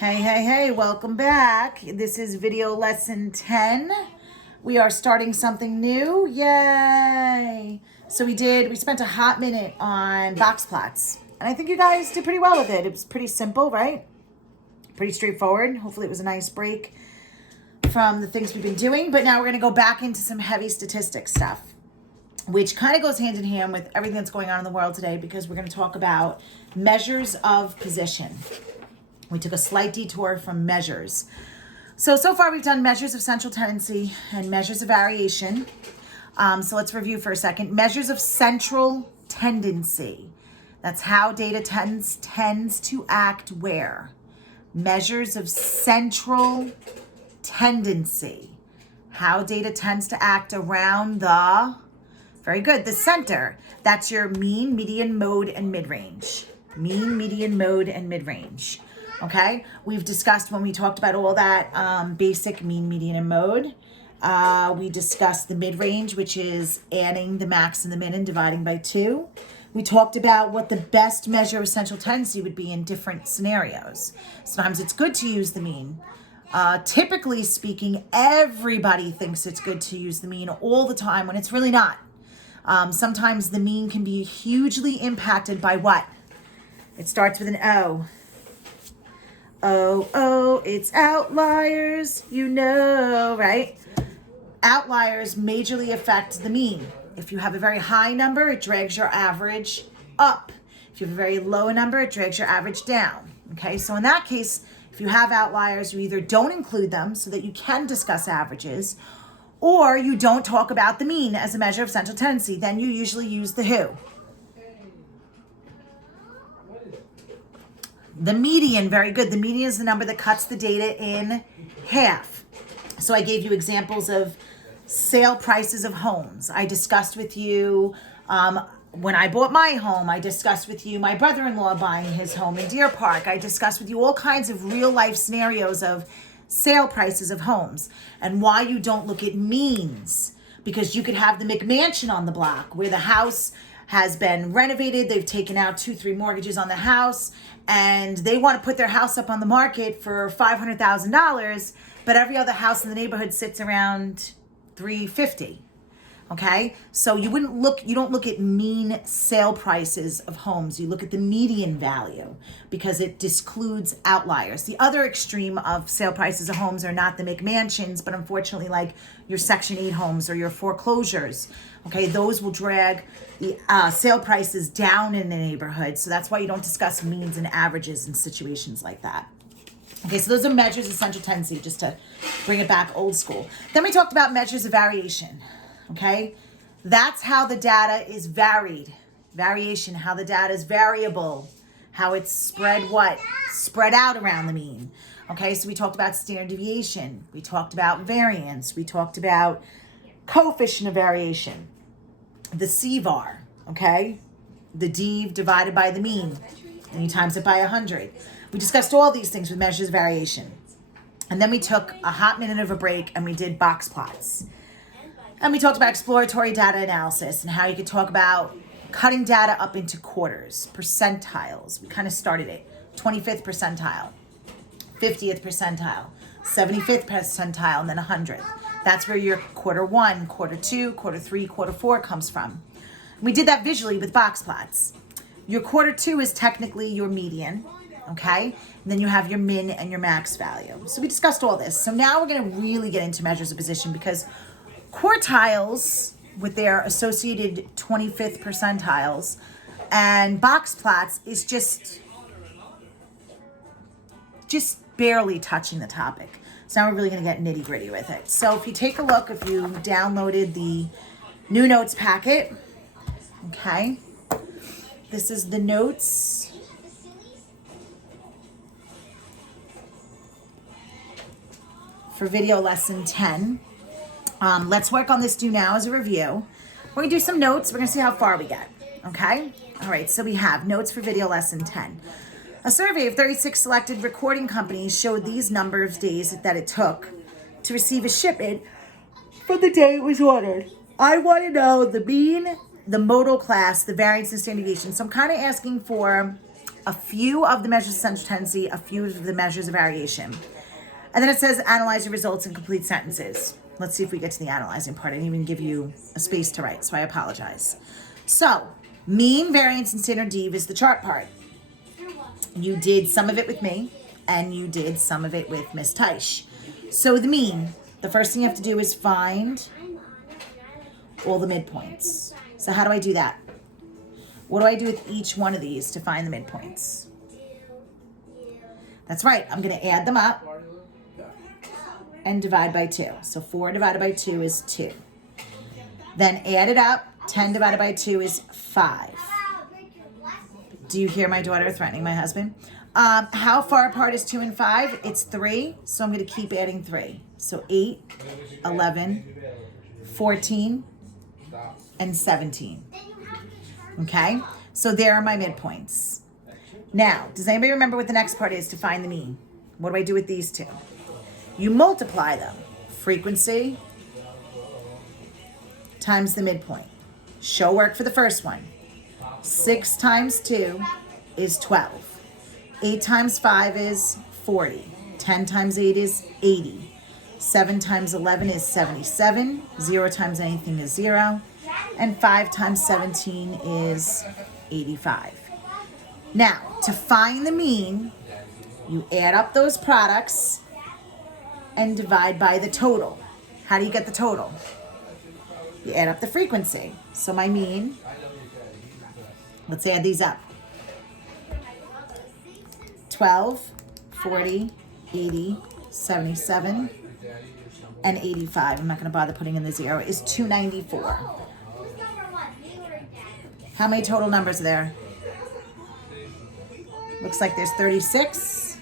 Hey, welcome back. This is video lesson 10. We are starting something new. Yay! So we spent a hot minute on box plots. And I think you guys did pretty well with it. It was pretty simple, right? Pretty straightforward. Hopefully it was a nice break from the things we've been doing. But now we're going to go back into some heavy statistics stuff, which kind of goes hand in hand with everything that's going on in the world today, because we're going to talk about measures of position. We took a slight detour from measures. So far we've done measures of central tendency and measures of variation. So let's review for a second. Measures of central tendency. That's how data tends to act where? Measures of central tendency. How data tends to act around the, very good, the center. That's your mean, median, mode, and mid-range. Mean, median, mode, and mid-range. Okay, we've discussed when we talked about all that basic mean, median, and mode. We discussed the mid-range, which is adding the max and the min and dividing by 2. We talked about what the best measure of central tendency would be in different scenarios. Sometimes it's good to use the mean. Typically speaking, everybody thinks it's good to use the mean all the time when it's really not. Sometimes the mean can be hugely impacted by what? It starts with an O. Oh, it's outliers, you know, right? Outliers majorly affect the mean. If you have a very high number, it drags your average up. If you have a very low number, it drags your average down. Okay, so in that case, if you have outliers, you either don't include them so that you can discuss averages, or you don't talk about the mean as a measure of central tendency. Then you usually use the who. The median, very good. The median is the number that cuts the data in half. So I gave you examples of sale prices of homes. I discussed with you when I bought my home. I discussed with you my brother-in-law buying his home in Deer Park. I discussed with you all kinds of real-life scenarios of sale prices of homes and why you don't look at means. Because you could have the McMansion on the block where the house has been renovated, they've taken out 2-3 mortgages on the house, and they want to put their house up on the market for $500,000, but every other house in the neighborhood sits around $350,000. Okay, so you don't look at mean sale prices of homes. You look at the median value because it discludes outliers. The other extreme of sale prices of homes are not the McMansions, but unfortunately like your Section 8 homes or your foreclosures. Okay, those will drag the sale prices down in the neighborhood. So that's why you don't discuss means and averages in situations like that. Okay, so those are measures of central tendency, just to bring it back old school. Then we talked about measures of variation. Okay, that's how the data is varied. Variation, how the data is variable, how it's spread out around the mean. Okay, so we talked about standard deviation. We talked about variance. We talked about coefficient of variation, the CVAR, okay? The DEV divided by the mean, and you times it by 100. We discussed all these things with measures of variation. And then we took a hot minute of a break and we did box plots. And we talked about exploratory data analysis and how you could talk about cutting data up into quarters, percentiles. We kind of started it. 25th percentile, 50th percentile, 75th percentile, and then 100th. That's where your quarter 1, quarter 2, quarter 3, quarter 4 comes from. We did that visually with box plots. Your quarter 2 is technically your median, okay? And then you have your min and your max value. So we discussed all this. So now we're going to really get into measures of position, because quartiles with their associated 25th percentiles and box plots is just barely touching the topic. So now we're really going to get nitty gritty with it. So if you take a look, if you downloaded the new notes packet, okay, this is the notes. For video lesson 10. Let's work on this do now as a review. We're gonna do some notes. We're gonna see how far we get, okay? All right, so we have notes for video lesson 10. A survey of 36 selected recording companies showed these number of days that it took to receive a shipment from the day it was ordered. I wanna know the mean, the modal class, the variance and standard deviation. So I'm kind of asking for a few of the measures of central tendency, a few of the measures of variation. And then it says analyze your results in complete sentences. Let's see if we get to the analyzing part. I didn't even give you a space to write, so I apologize. So, mean, variance, and standard deviation is the chart part. You did some of it with me, and you did some of it with Miss Teish. So the mean, the first thing you have to do is find all the midpoints. So how do I do that? What do I do with each one of these to find the midpoints? That's right, I'm going to add them up and divide by 2. So 4 divided by 2 is 2. Then add it up, 10 divided by 2 is 5. Do you hear my daughter threatening my husband? How far apart is 2 and 5? It's 3, so I'm going to keep adding 3. So 8, 11, 14, and 17. Okay, so there are my midpoints. Now, does anybody remember what the next part is to find the mean? What do I do with these two? You multiply them. Frequency times the midpoint. Show work for the first one. 6 times 2 is 12. 8 times 5 is 40. 10 times 8 is 80. 7 times 11 is 77. 0 times anything is 0. And 5 times 17 is 85. Now, to find the mean, you add up those products and divide by the total. How do you get the total? You add up the frequency. So my mean, let's add these up. 12, 40, 80, 77, and 85. I'm not going to bother putting in the 0. Is 294. How many total numbers are there? Looks like there's 36.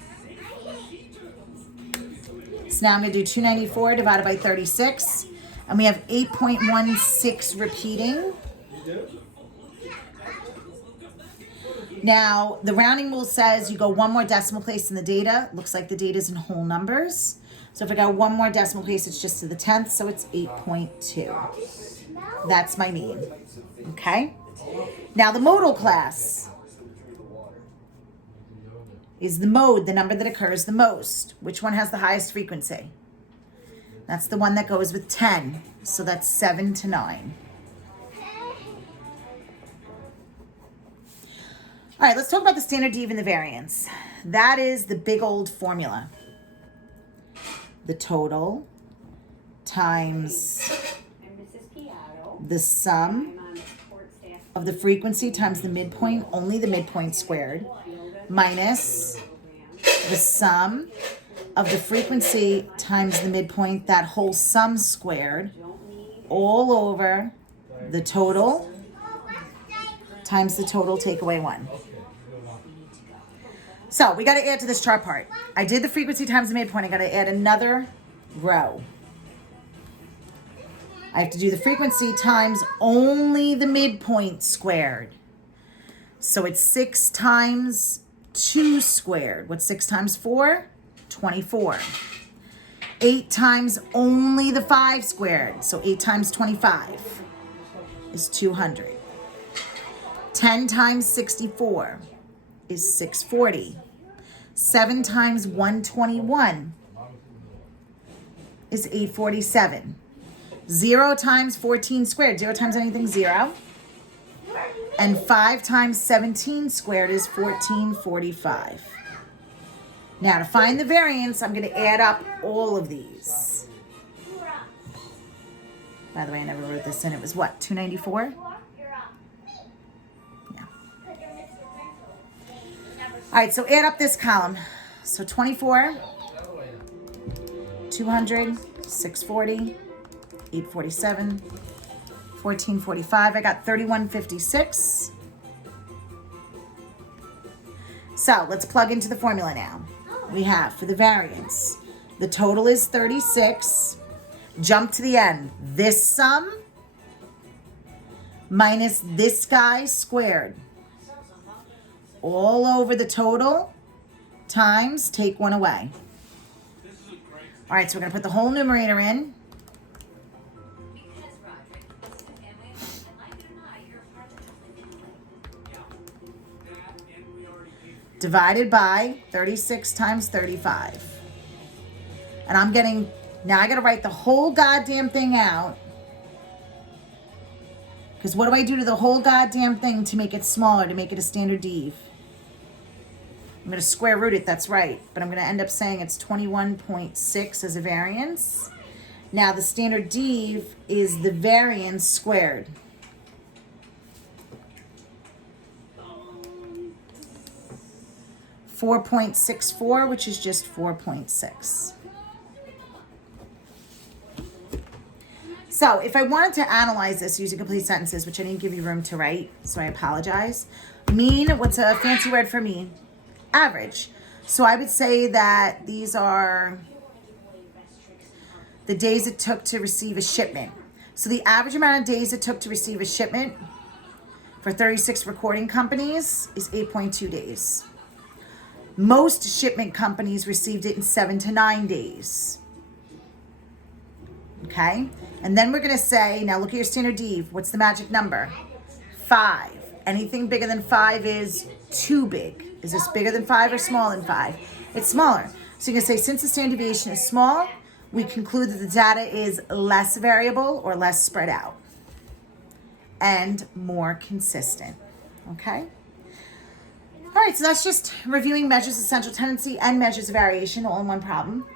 So now I'm going to do 294 divided by 36. And we have 8.16 repeating. Now, the rounding rule says you go one more decimal place in the data. Looks like the data is in whole numbers. So if I go one more decimal place, it's just to the 10th, so it's 8.2. That's my mean. Okay? Now, the modal class is the mode, the number that occurs the most. Which one has the highest frequency? That's the one that goes with 10. So that's 7 to 9. All right, let's talk about the standard deviation and the variance. That is the big old formula. The total times the sum of the frequency times the midpoint, only the midpoint squared, minus the sum of the frequency times the midpoint, that whole sum squared, all over the total times the total, take away 1. So we got to add to this chart part. I did the frequency times the midpoint. I got to add another row. I have to do the frequency times only the midpoint squared. So it's 6 times 2 squared. What's 6 times 4? 24. 8 times only the 5 squared. So 8 times 25 is 200. 10 times 64 is 640. 7 times 121 is 847. 0 times 14 squared. 0 times anything, 0. And 5 times 17 squared is 1445. Now, to find the variance, I'm going to add up all of these. By the way, I never wrote this in. It was what, 294? Yeah. All right, so add up this column. So 24, 200, 640, 847, 1445. I got 3156. So let's plug into the formula now. We have, for the variance, the total is 36. Jump to the end. This sum minus this guy squared. All over the total times, take 1 away. All right, so we're going to put the whole numerator in. divided by 36 times 35. And I'm getting, now I got to write the whole goddamn thing out. Because what do I do to the whole goddamn thing to make it smaller, to make it a standard dev? I'm going to square root it, that's right. But I'm going to end up saying it's 21.6 as a variance. Now the standard dev is the variance squared. .64, which is just 4.6. So if I wanted to analyze this using complete sentences, which I didn't give you room to write, so I apologize. Mean, what's a fancy word for mean? Average. So I would say that these are the days it took to receive a shipment. So the average amount of days it took to receive a shipment for 36 recording companies is 8.2 days. Most shipment companies received it in 7 to 9 days. Okay? And then we're going to say, now look at your standard dev. What's the magic number? 5. Anything bigger than 5 is too big. Is this bigger than 5 or smaller than 5? It's smaller. So you're going to say, since the standard deviation is small, we conclude that the data is less variable or less spread out and more consistent. Okay? All right, so that's just reviewing measures of central tendency and measures of variation all in one problem.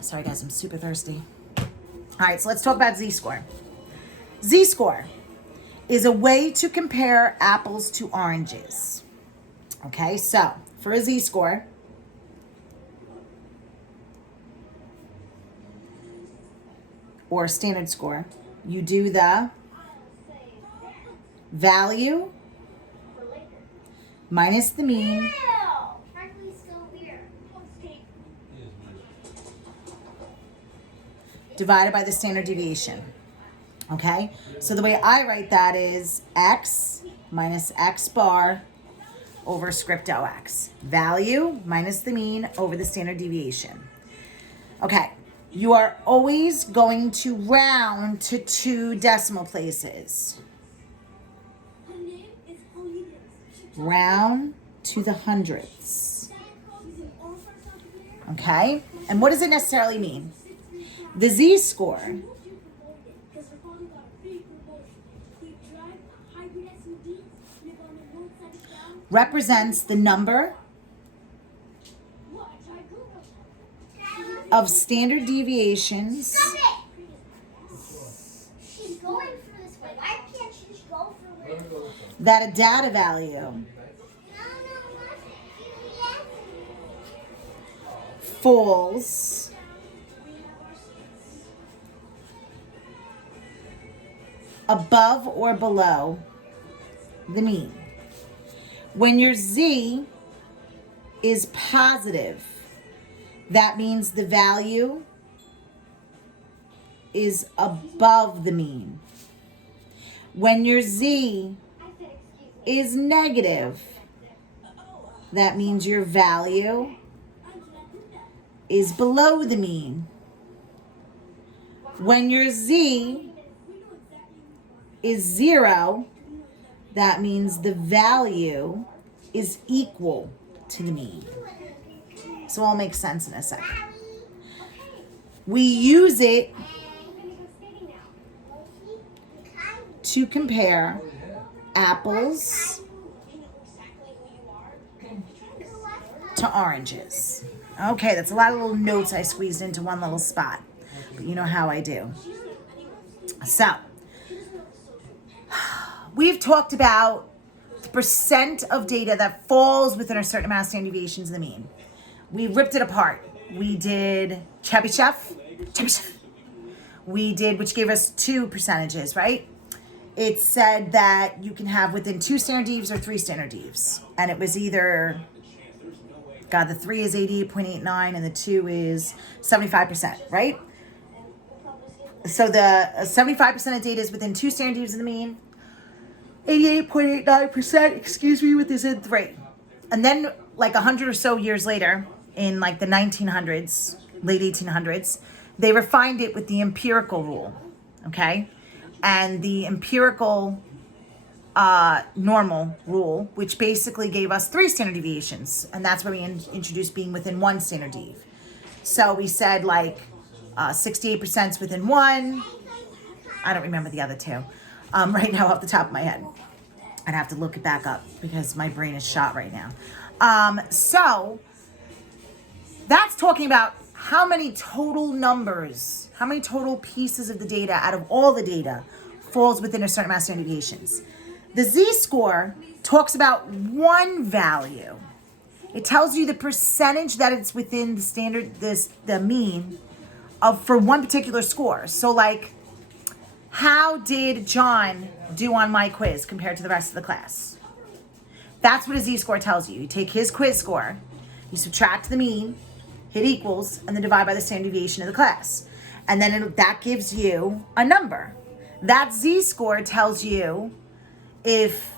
Sorry guys, I'm super thirsty. All right, so let's talk about z-score. Z-score is a way to compare apples to oranges. Okay, so for a z-score, or standard score, you do the value minus the mean divided by the standard deviation. Okay, so the way I write that is x minus x bar over script OX. Value minus the mean over the standard deviation. Okay, you are always going to round to 2 decimal places. Round to the hundredths. Okay, and what does it necessarily mean? The z-score represents the number of standard deviations that a data value falls above or below the mean. When your z is positive, that means the value is above the mean. When your z is negative, that means your value is below the mean. When your z is 0, that means the value is equal to the mean. So it all makes sense in a second. We use it to compare apples to oranges. Okay, that's a lot of little notes I squeezed into one little spot, but you know how I do. So, we've talked about the percent of data that falls within a certain amount of standard deviations in the mean. We ripped it apart. We did Chebyshev. We did, which gave us 2 percentages, right? It said that you can have within 2 standard devs or 3 standard devs. And it was either, God, the 3 is 88.89 and the 2 is 75%, right? So the 75% of data is within 2 standard devs in the mean. 88.89%, excuse me, with this in 3. And then like 100 or so years later, in like the 1900s, late 1800s, they refined it with the empirical rule, okay? And the empirical normal rule, which basically gave us 3 standard deviations. And that's where we introduced being within 1 standard dev. So we said like 68% is within 1. I don't remember the other 2 right now off the top of my head. I'd have to look it back up because my brain is shot right now. So that's talking about how many total numbers, how many total pieces of the data out of all the data falls within a certain amount of standard deviations. The z-score talks about one value. It tells you the percentage that it's within the standard, the mean of for one particular score. So like, how did John do on my quiz compared to the rest of the class? That's what a z-score tells you. You take his quiz score, you subtract the mean, hit equals, and then divide by the standard deviation of the class. And then that gives you a number. That z-score tells you if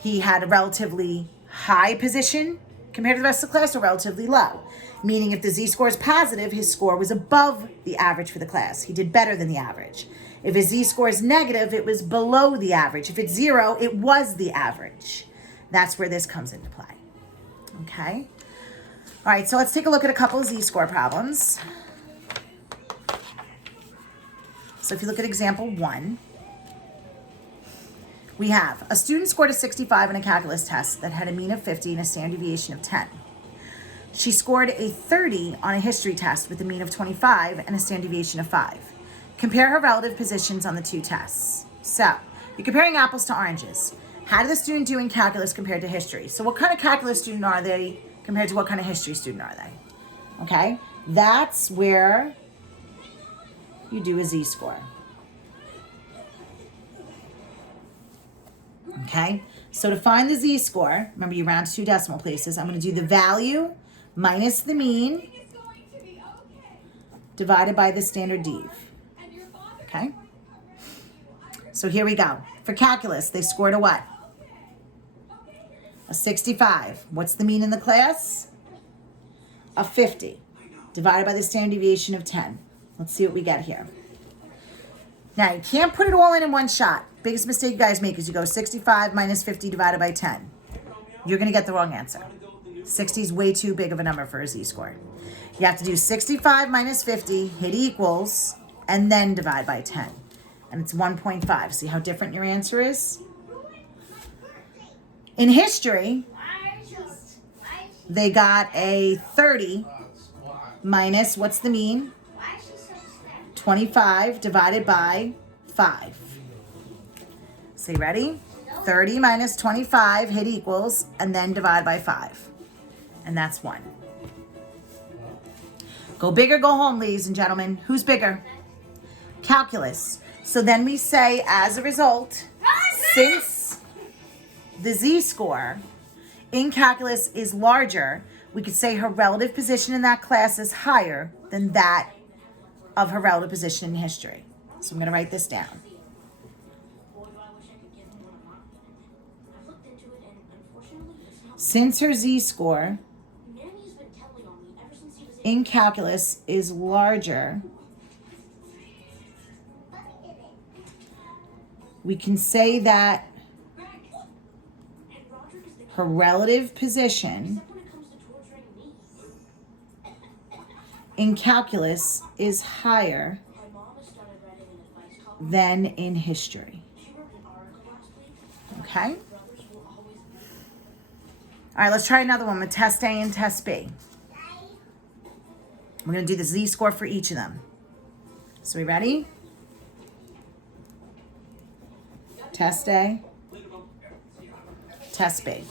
he had a relatively high position compared to the rest of the class or relatively low. Meaning if the z-score is positive, his score was above the average for the class. He did better than the average. If his z-score is negative, it was below the average. If it's 0, it was the average. That's where this comes into play. Okay? All right, so let's take a look at a couple of z-score problems. So if you look at example 1, we have a student scored a 65 in a calculus test that had a mean of 50 and a standard deviation of 10. She scored a 30 on a history test with a mean of 25 and a standard deviation of 5. Compare her relative positions on the 2 tests. So you're comparing apples to oranges. How did the student do in calculus compared to history? So what kind of calculus student are they compared to what kind of history student are they? Okay, that's where you do a z-score. Okay, so to find the z-score, remember you round to 2 decimal places. I'm going to do the value minus the mean divided by the standard dev. Okay, so here we go. For calculus, they scored a what? A 65. What's the mean in the class? A 50 divided by the standard deviation of 10. Let's see what we get here. Now, you can't put it all in one shot. Biggest mistake you guys make is you go 65 minus 50 divided by 10. You're going to get the wrong answer. 60 is way too big of a number for a z-score. You have to do 65 minus 50, hit equals, and then divide by 10. And it's 1.5. See how different your answer is? In history, they got a 30 minus, what's the mean? 25 divided by 5. So you ready? 30 minus 25, hit equals, and then divide by 5. And that's 1. Go big or go home, ladies and gentlemen. Who's bigger? Calculus. So then we say, as a result, since the z-score in calculus is larger, we could say her relative position in that class is higher than that of her relative position in history. So I'm going to write this down. Since her z-score in calculus is larger, we can say that her relative position in calculus is higher than in history. Okay? All right, let's try another one with test A and test B. We're going to do the z-score for each of them. So we ready? Test A, test B.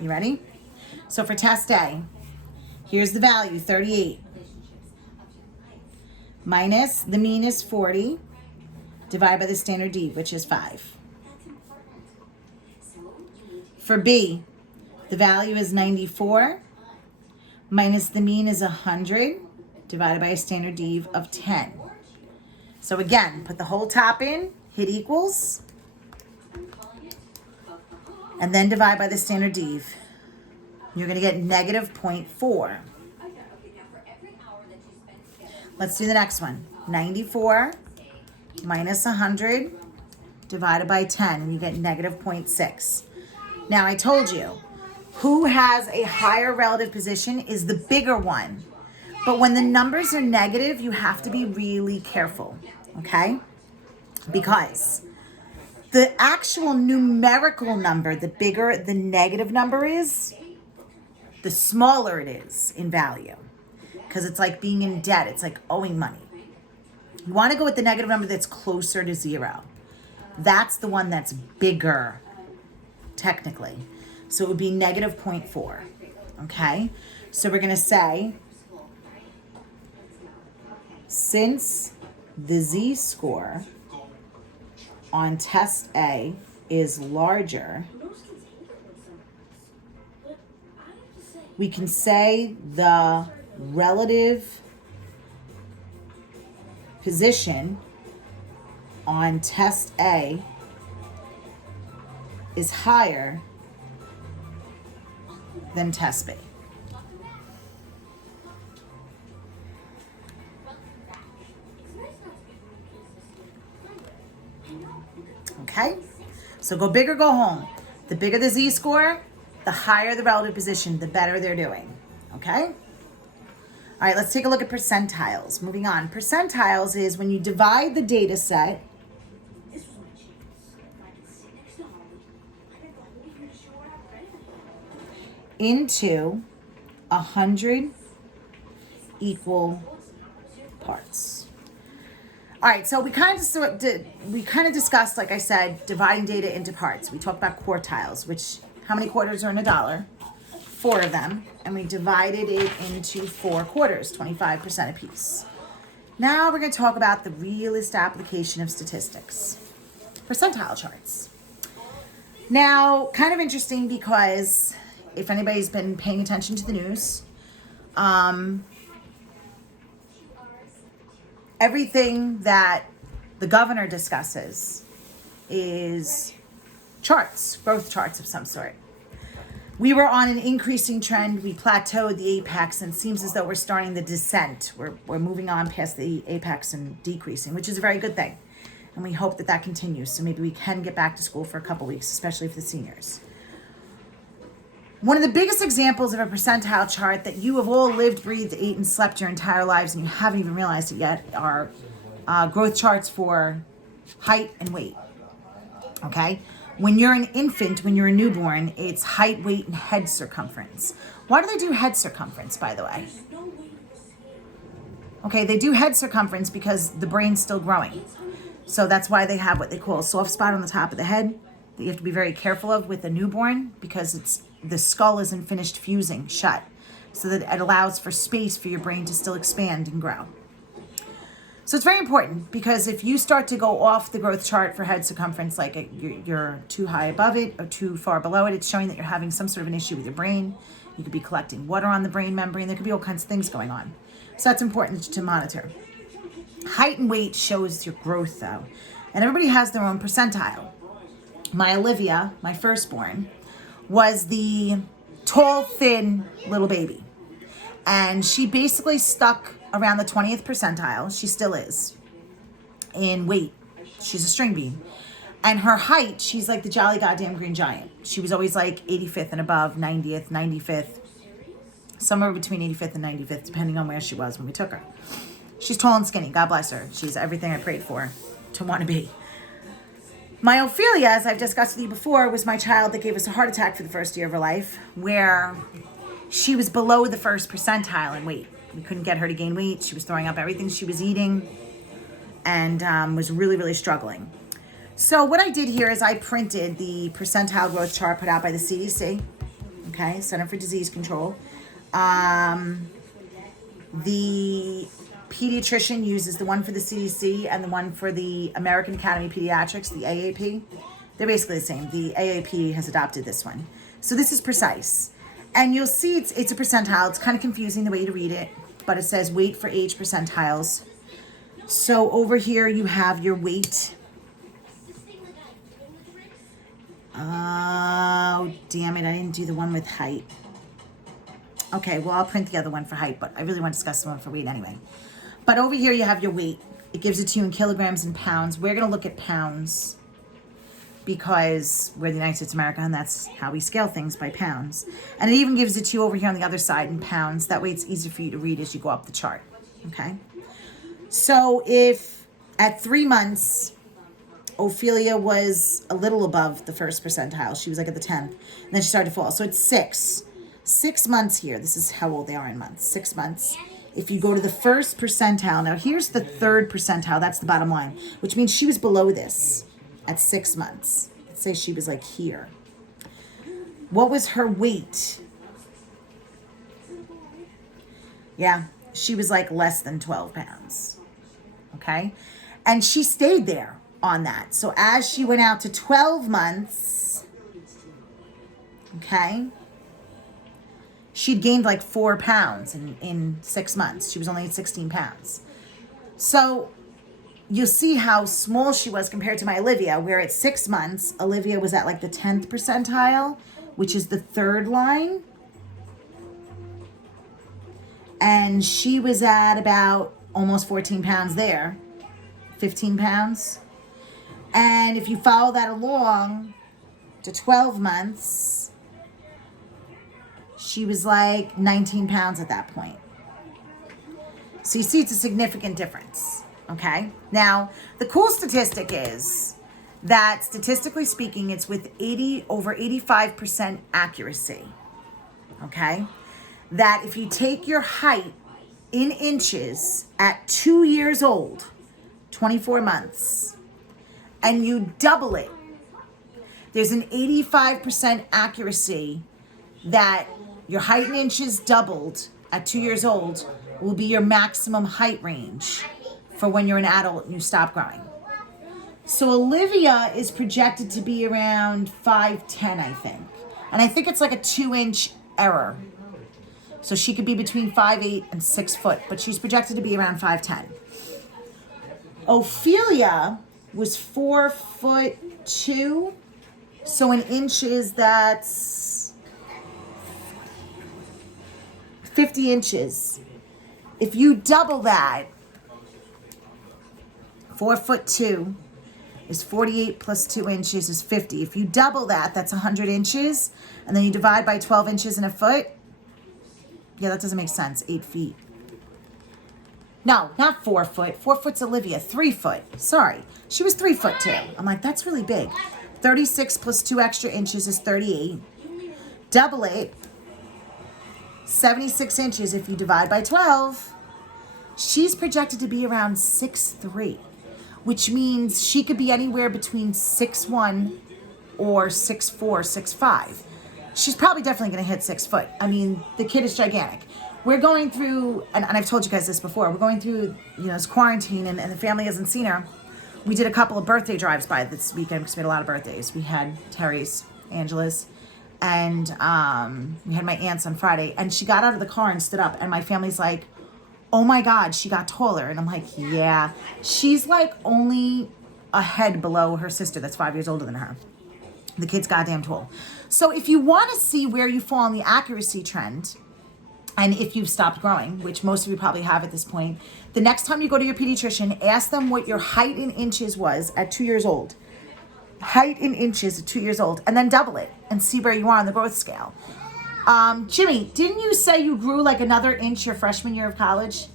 You ready? So for test A, here's the value, 38. Minus, the mean is 40, divided by the standard dev, which is 5. For B, the value is 94, minus the mean is 100, divided by a standard dev of 10. So again, put the whole top in, hit equals, and then divide by the standard dev. You're going to get negative 0.4. Let's do the next one. 94 minus 100 divided by 10, and you get negative 0.6. Now, I told you, who has a higher relative position is the bigger one. But when the numbers are negative, you have to be really careful, okay? Because the actual numerical number, the bigger the negative number is, the smaller it is in value. Because it's like being in debt. It's like owing money. You want to go with the negative number that's closer to 0. That's the one that's bigger, technically. So it would be negative 0.4, okay? So we're going to say, since the z-score on test A is larger, we can say the relative position on test A is higher than test B. Okay? So go big or go home. The bigger the z-score, the higher the relative position, the better they're doing. Okay? All right, let's take a look at percentiles. Moving on. Percentiles is when you divide the data set into 100 equal parts. All right, so we kind of discussed, like I said, dividing data into parts. We talked about quartiles, which how many quarters are in a dollar? 4 of them, and we divided it into 4 quarters, 25% apiece. Now we're going to talk about the realist application of statistics, percentile charts. Now, kind of interesting because if anybody's been paying attention to the news, everything that the governor discusses is charts, growth charts of some sort. We were on an increasing trend. We plateaued the apex, and it seems as though we're starting the descent. We're moving on past the apex and decreasing, which is a very good thing. And we hope that that continues. So maybe we can get back to school for a couple weeks, especially for the seniors. One of the biggest examples of a percentile chart that you have all lived, breathed, ate, and slept your entire lives, and you haven't even realized it yet, are growth charts for height and weight. Okay? When you're an infant, when you're a newborn, it's height, weight, and head circumference. Why do they do head circumference, by the way? Okay, they do head circumference because the brain's still growing. So that's why they have what they call a soft spot on the top of the head that you have to be very careful of with a newborn because the skull isn't finished fusing shut. So that it allows for space for your brain to still expand and grow. So it's very important because if you start to go off the growth chart for head circumference, like you're too high above it or too far below it, it's showing that you're having some sort of an issue with your brain. You could be collecting water on the brain membrane. There could be all kinds of things going on. So that's important to monitor. Height and weight shows your growth though. And everybody has their own percentile. My Olivia, my firstborn, was the tall, thin little baby. And she basically stuck around the 20th percentile. She still is in weight. She's a string bean. And her height, she's like the jolly goddamn green giant. She was always like 85th and above, 90th, 95th, somewhere between 85th and 95th, depending on where she was when we took her. She's tall and skinny. God bless her. She's everything I prayed for to want to be. My Ophelia, as I've discussed with you before, was my child that gave us a heart attack for the first year of her life, where she was below the first percentile in weight. We couldn't get her to gain weight. She was throwing up everything she was eating and was really, really struggling. So what I did here is I printed the percentile growth chart put out by the CDC, okay, Center for Disease Control. The pediatrician uses the one for the CDC and the one for the American Academy of Pediatrics, the AAP. They're basically the same. The AAP has adopted this one. So this is precise. And you'll see it's a percentile. It's kind of confusing the way to read it, but it says weight for age percentiles. So over here you have your weight. Oh, damn it. I didn't do the one with height. Okay, well, I'll print the other one for height, but I really want to discuss the one for weight anyway. But over here you have your weight. It gives it to you in kilograms and pounds. We're going to look at pounds because we're the United States of America, and that's how we scale things, by pounds. And it even gives it to you over here on the other side in pounds. That way it's easier for you to read as you go up the chart, okay? So if at 3 months, Ophelia was a little above the first percentile. She was like at the 10th, and then she started to fall. So it's 6 months here. This is how old they are in months. 6 months. If you go to the first percentile, now here's the third percentile. That's the bottom line, which means she was below this at 6 months. Let's say she was like here. What was her weight? Yeah, she was like less than 12 pounds. Okay? And she stayed there on that. So as she went out to 12 months, okay, she'd gained like 4 pounds in 6 months. She was only at 16 pounds. So you'll see how small she was compared to my Olivia, where at 6 months, Olivia was at like the 10th percentile, which is the third line. And she was at about almost 14 pounds there, 15 pounds. And if you follow that along to 12 months, she was like 19 pounds at that point. So you see it's a significant difference, okay? Now, the cool statistic is that statistically speaking, it's with over 85% accuracy, okay? That if you take your height in inches at 2 years old, 24 months, and you double it, there's an 85% accuracy that your height in inches doubled at 2 years old will be your maximum height range for when you're an adult and you stop growing. So Olivia is projected to be around 5'10", I think. And I think it's like a 2-inch error. So she could be between 5'8" and 6 foot, but she's projected to be around 5'10". Ophelia was 4'2", so in inches that's 50 inches. If you double that, 4'2" is 48 plus 2 inches is 50. If you double that, that's 100 inches, and then you divide by 12 inches in a foot. Yeah, that doesn't make sense. 8 feet. No, not 4 foot. 4 foot's Olivia. 3 foot. Sorry. She was 3'2". I'm like, that's really big. 36 plus 2 extra inches is 38. Double it. 76 inches if you divide by 12. She's projected to be around 6'3", which means she could be anywhere between 6'1" or 6'4", 6'5". She's probably definitely going to hit 6 foot. I mean, the kid is gigantic. We're going through, and I've told you guys this before, we're going through, this quarantine, and the family hasn't seen her. We did a couple of birthday drives by this weekend because we had a lot of birthdays. We had Terry's, Angela's, and we had my aunt's on Friday. And she got out of the car and stood up, and my family's like, oh my God, she got taller. And I'm like, yeah. She's like only a head below her sister that's 5 years older than her. The kid's goddamn tall. So if you want to see where you fall on the accuracy trend, and if you've stopped growing, which most of you probably have at this point, the next time you go to your pediatrician, ask them what your height in inches was at 2 years old. Height in inches at 2 years old, and then double it and see where you are on the growth scale. Jimmy, didn't you say you grew like another inch your freshman year of college?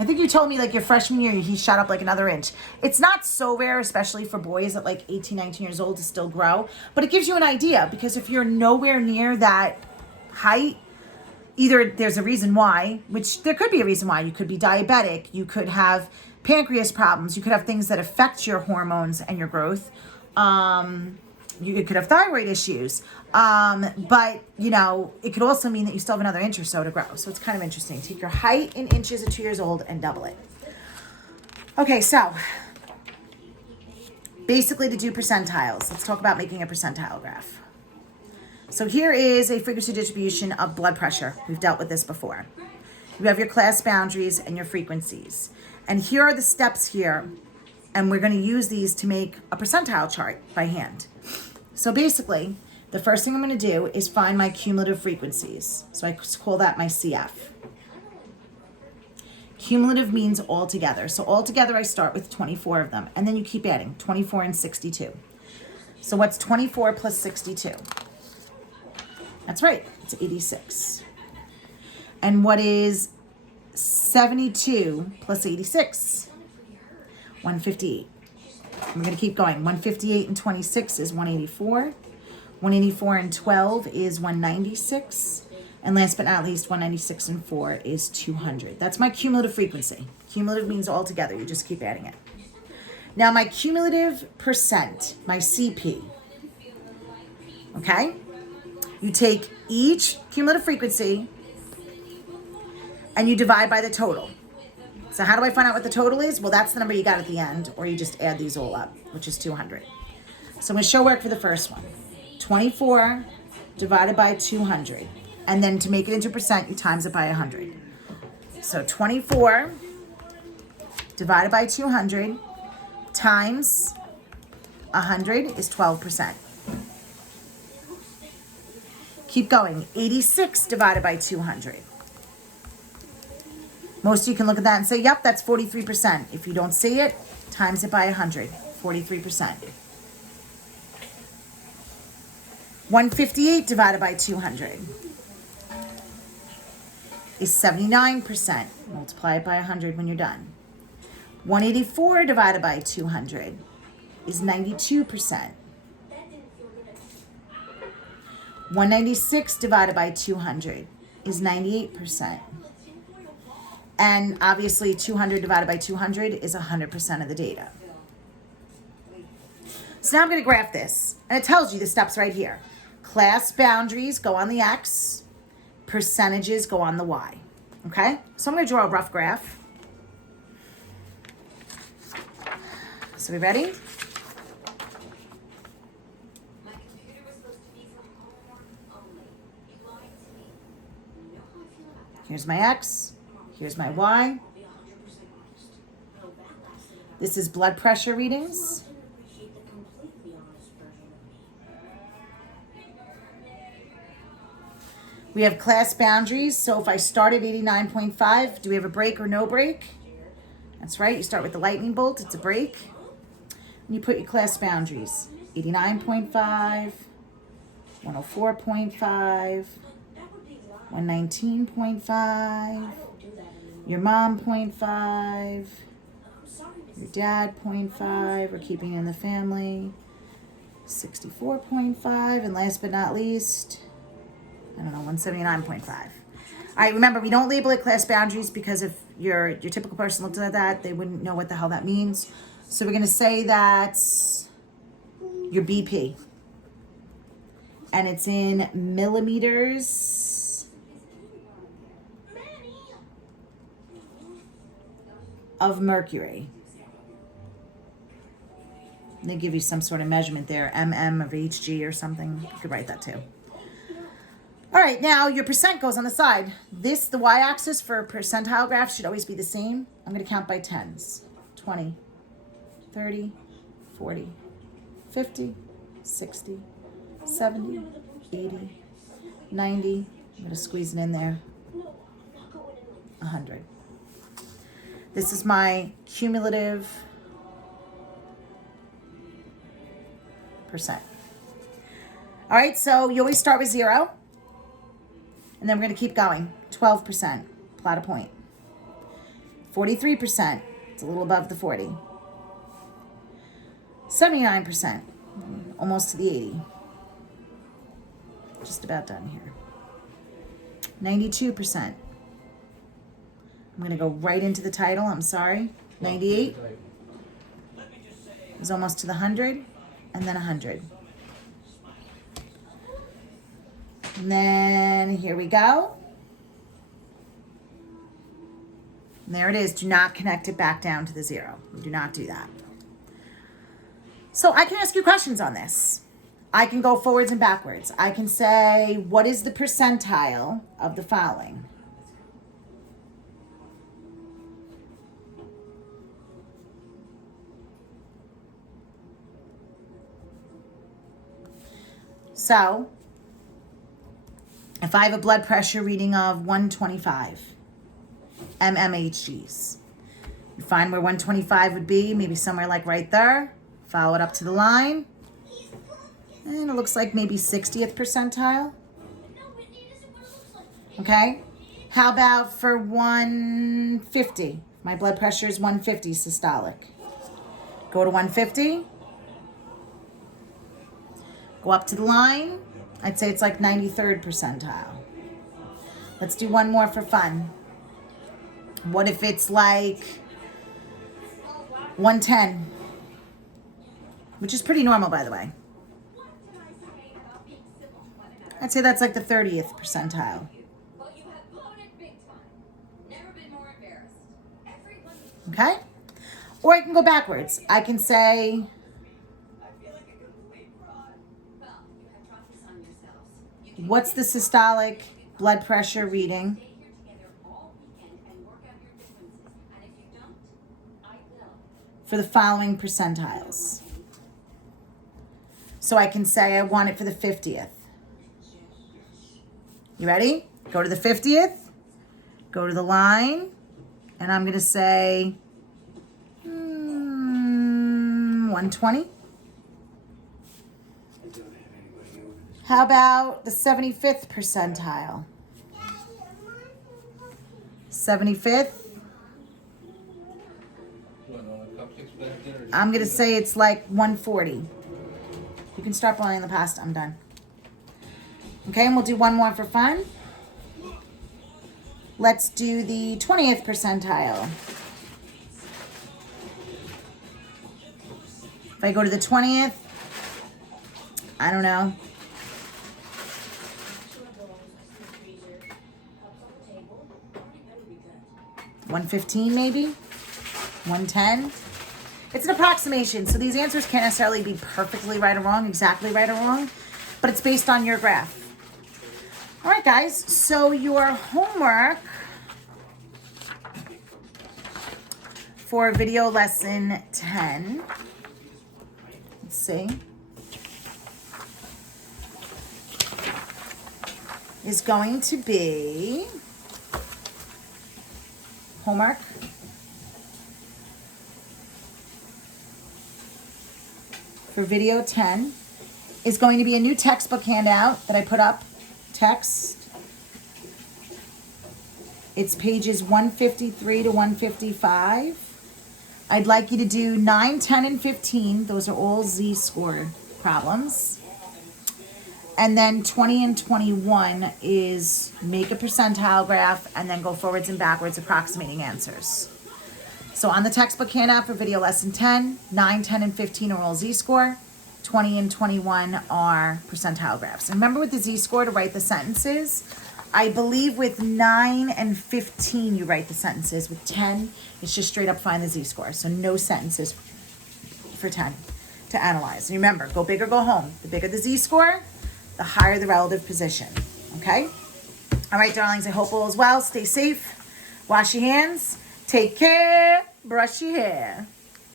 I think you told me like your freshman year, he shot up like another inch. It's not so rare, especially for boys at like 18, 19 years old to still grow, but it gives you an idea, because if you're nowhere near that height, either there's a reason why, which there could be a reason why. You could be diabetic, you could have pancreas problems, you could have things that affect your hormones and your growth. You could have thyroid issues, but it could also mean that you still have another inch or so to grow. So it's kind of interesting. Take your height in inches at 2 years old and double it. Okay, so basically to do percentiles, let's talk about making a percentile graph. So here is a frequency distribution of blood pressure. We've dealt with this before. You have your class boundaries and your frequencies. And here are the steps here, and we're going to use these to make a percentile chart by hand. So basically, The first thing I'm going to do is find my cumulative frequencies. So I call that my CF. Cumulative means all together. So all together I start with 24 of them, and then you keep adding 24 and 62. So what's 24 plus 62? That's right, it's 86. And what is 72 plus 86? 158. We're going to keep going. 158 and 26 is 184. 184 and 12 is 196. And last but not least, 196 and 4 is 200. That's my cumulative frequency. Cumulative means all together. You just keep adding it. Now my cumulative percent, my CP. Okay? You take each cumulative frequency and you divide by the total. So how do I find out what the total is? Well, that's the number you got at the end, or you just add these all up, which is 200. So I'm going to show work for the first one. 24 divided by 200. And then to make it into percent, you times it by 100. So 24 divided by 200 times 100 is 12%. Keep going. 86 divided by 200. Most of you can look at that and say, yep, that's 43%. If you don't see it, times it by 100, 43%. 158 divided by 200 is 79%. Multiply it by 100 when you're done. 184 divided by 200 is 92%. 196 divided by 200 is 98%. And obviously 200 divided by 200 is 100% of the data. So now I'm going to graph this. And it tells you the steps right here. Class boundaries go on the X. Percentages go on the Y. Okay? So I'm going to draw a rough graph. So we ready? Here's my X. Here's my Y. This is blood pressure readings. We have class boundaries. So if I start at 89.5, do we have a break or no break? That's right. You start with the lightning bolt. It's a break. And you put your class boundaries. 89.5, 104.5, 119.5, your mom 0.5, your dad 0.5, we're keeping in the family, 64.5, and last but not least, 179.5. All right, remember, we don't label it class boundaries because if your typical person looked at that, they wouldn't know what the hell that means. So we're going to say that's your BP. And it's in millimeters of mercury. They give you some sort of measurement there, mm of Hg or something. You could write that too. All right, now your percent goes on the side. The y-axis for percentile graphs should always be the same. I'm going to count by tens. 20, 30, 40, 50, 60, 70, 80, 90. I'm going to squeeze it in there. 100. This is my cumulative percent. All right, so you always start with 0. And then we're going to keep going. 12%, plot a point. 43%, it's a little above the 40. 79%, almost to the 80. Just about done here. 92%. I'm going to go right into the title, I'm sorry. 98 is almost to the 100, and then 100. And then here we go. And there it is. Do not connect it back down to the 0. Do not do that. So I can ask you questions on this. I can go forwards and backwards. I can say, what is the percentile of the following? So, if I have a blood pressure reading of 125 mmHgs, you find where 125 would be, maybe somewhere like right there. Follow it up to the line. And it looks like maybe 60th percentile. Okay? How about for 150? My blood pressure is 150 systolic. Go to 150. Go up to the line. I'd say it's like 93rd percentile. Let's do one more for fun. What if it's like 110? Which is pretty normal, by the way. I'd say that's like the 30th percentile. Okay? Or I can go backwards. I can say, what's the systolic blood pressure reading for the following percentiles? So I can say I want it for the 50th. You ready? Go to the 50th, go to the line, and I'm going to say 120. How about the 75th percentile? 75th. I'm going to say it's like 140. You can start boiling the pasta. I'm done. Okay, and we'll do one more for fun. Let's do the 20th percentile. If I go to the 20th, I don't know. 115 maybe? 110? It's an approximation, so these answers can't necessarily be perfectly right or wrong, exactly right or wrong, but it's based on your graph. All right, guys, so your homework for video lesson 10, let's see, is going to be homework for video 10 is going to be a new textbook handout that I put up. Text. It's pages 153 to 155. I'd like you to do 9, 10, and 15. Those are all Z-scored problems. And then 20 and 21 is make a percentile graph and then go forwards and backwards approximating answers. So on the textbook handout for video lesson 10, 9, 10, and 15 are all Z-score. 20 and 21 are percentile graphs. And remember with the Z-score to write the sentences. I believe with 9 and 15 you write the sentences. With 10, it's just straight up find the Z-score. So no sentences for 10 to analyze. And remember, go big or go home. The bigger the Z-score, the higher the relative position. Okay? All right, darlings, I hope all is well. Stay safe. Wash your hands. Take care. Brush your hair.